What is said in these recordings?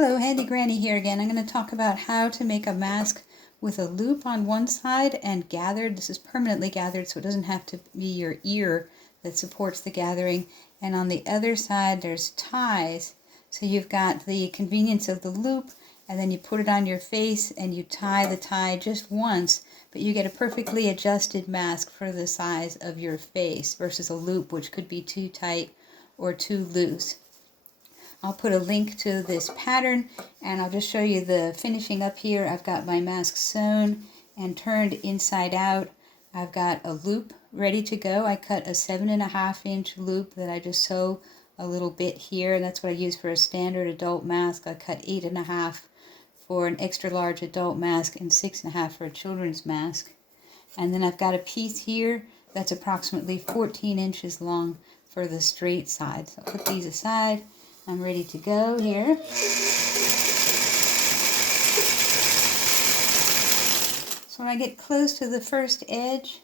Hello, Handy Granny here again. I'm going to talk about how to make a mask with a loop on one side and gathered. This is permanently gathered, so it doesn't have to be your ear that supports the gathering. And on the other side, there's ties. So you've got the convenience of the loop, and then you put it on your face and you tie the tie just once, but you get a perfectly adjusted mask for the size of your face versus a loop, which could be too tight or too loose. I'll put a link to this pattern and I'll just show you the finishing up here. I've got my mask sewn and turned inside out. I've got a loop ready to go. I cut a 7.5 inch loop that I just sew a little bit here, and that's what I use for a standard adult mask. I cut 8.5 for an extra large adult mask and 6.5 for a children's mask. And then I've got a piece here that's approximately 14 inches long for the straight side. So I'll put these aside. I'm ready to go here. So when I get close to the first edge,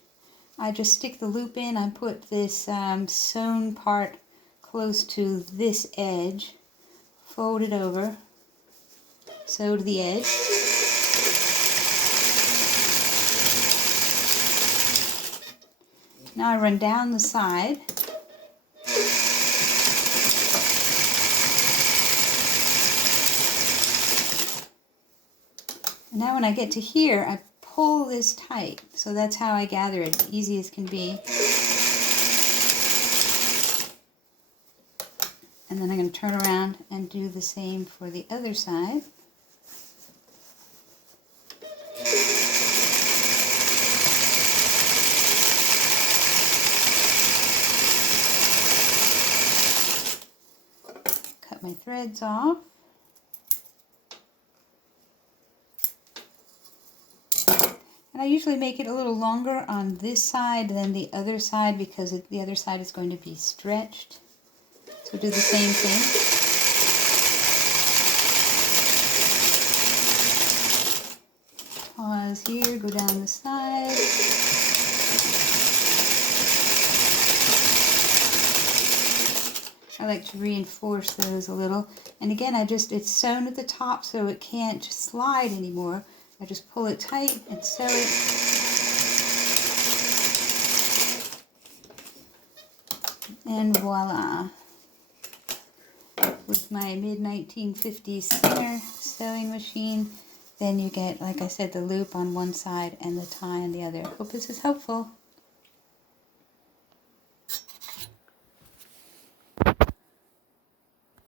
I just stick the loop in. I put this sewn part close to this edge, fold it over, sew to the edge. Now I run down the side. Now when I get to here, I pull this tight. So that's how I gather it, easy as can be. And then I'm going to turn around and do the same for the other side. Cut my threads off. And I usually make it a little longer on this side than the other side because the other side is going to be stretched. So do the same thing. Pause here, go down the side. I like to reinforce those a little. And again, it's sewn at the top so it can't slide anymore. I just pull it tight and sew it. And voila. With my mid-1950s Singer sewing machine, then you get, like I said, the loop on one side and the tie on the other. Hope this is helpful.